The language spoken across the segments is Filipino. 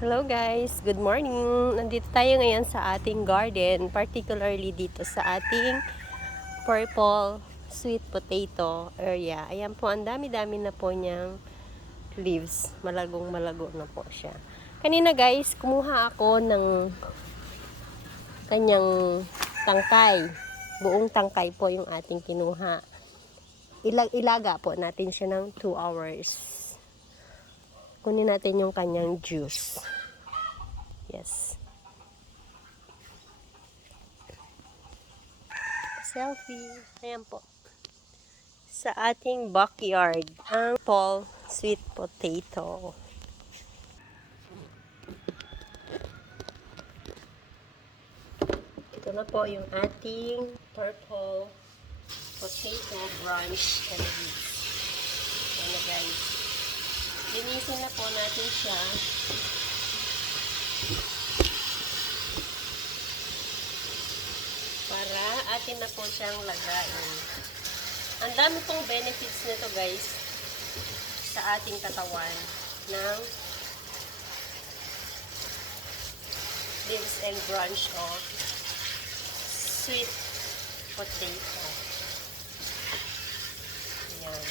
Hello guys, good morning. Nandito tayo ngayon sa ating garden, particularly dito sa ating purple sweet potato area. Ayan po, ang dami-dami na po niyang leaves. Malagong malago na po siya. Kanina guys, kumuha ako ng kanyang tangkay. Buong tangkay po yung ating kinuha. Ilaga po natin siya ng 2 hours. Kunin natin yung kanyang juice. Yes. Selfie. Ayan po. Sa ating backyard, ang tall sweet potato. Ito na po yung ating purple potato branch and leaves. Ayan na guys. Linisin na po natin siya. Para atin na po siyang lagain. Ang dami pong benefits nito guys sa ating katawan ng leaves and branch of sweet potato. Ayan.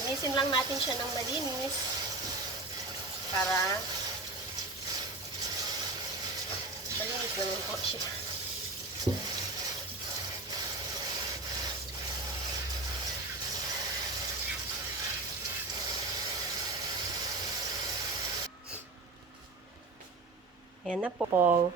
Linisin lang natin siya ng malinis para malinis naman po siya. Ayan na po.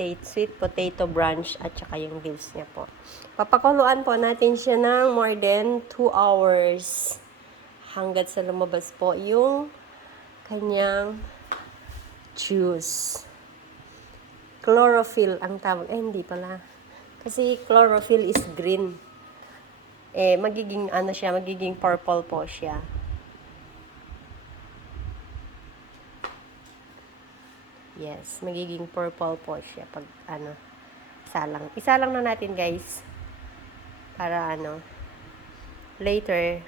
Sweet potato branch at saka yung leaves niya po. Papakuluan po natin siya ng more than 2 hours hanggat sa lumabas po yung kanyang juice. Chlorophyll ang tawag. Hindi pala. Kasi chlorophyll is green. Magiging magiging purple po siya. Yes, magiging purple po siya pag salang. Isalang na natin guys. Para later,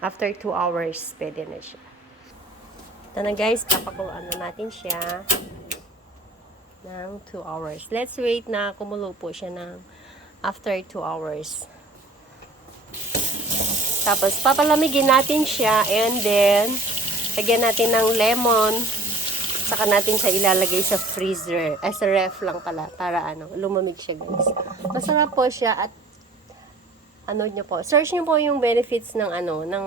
after 2 hours, pwede na siya. Ito na guys, papakuluan na natin siya ng 2 hours. Let's wait na kumulo po siya ng after 2 hours. Tapos, papalamigin natin siya and then, lagyan natin ng lemon. Saka natin siya ilalagay sa freezer. Sa ref lang pala. Para lumamig siya guys. Masarap po siya at niyo po. Search niyo po yung benefits ng ng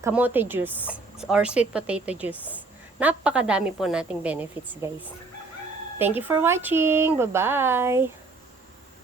kamote juice or sweet potato juice. Napakadami po nating benefits guys. Thank you for watching. Bye-bye.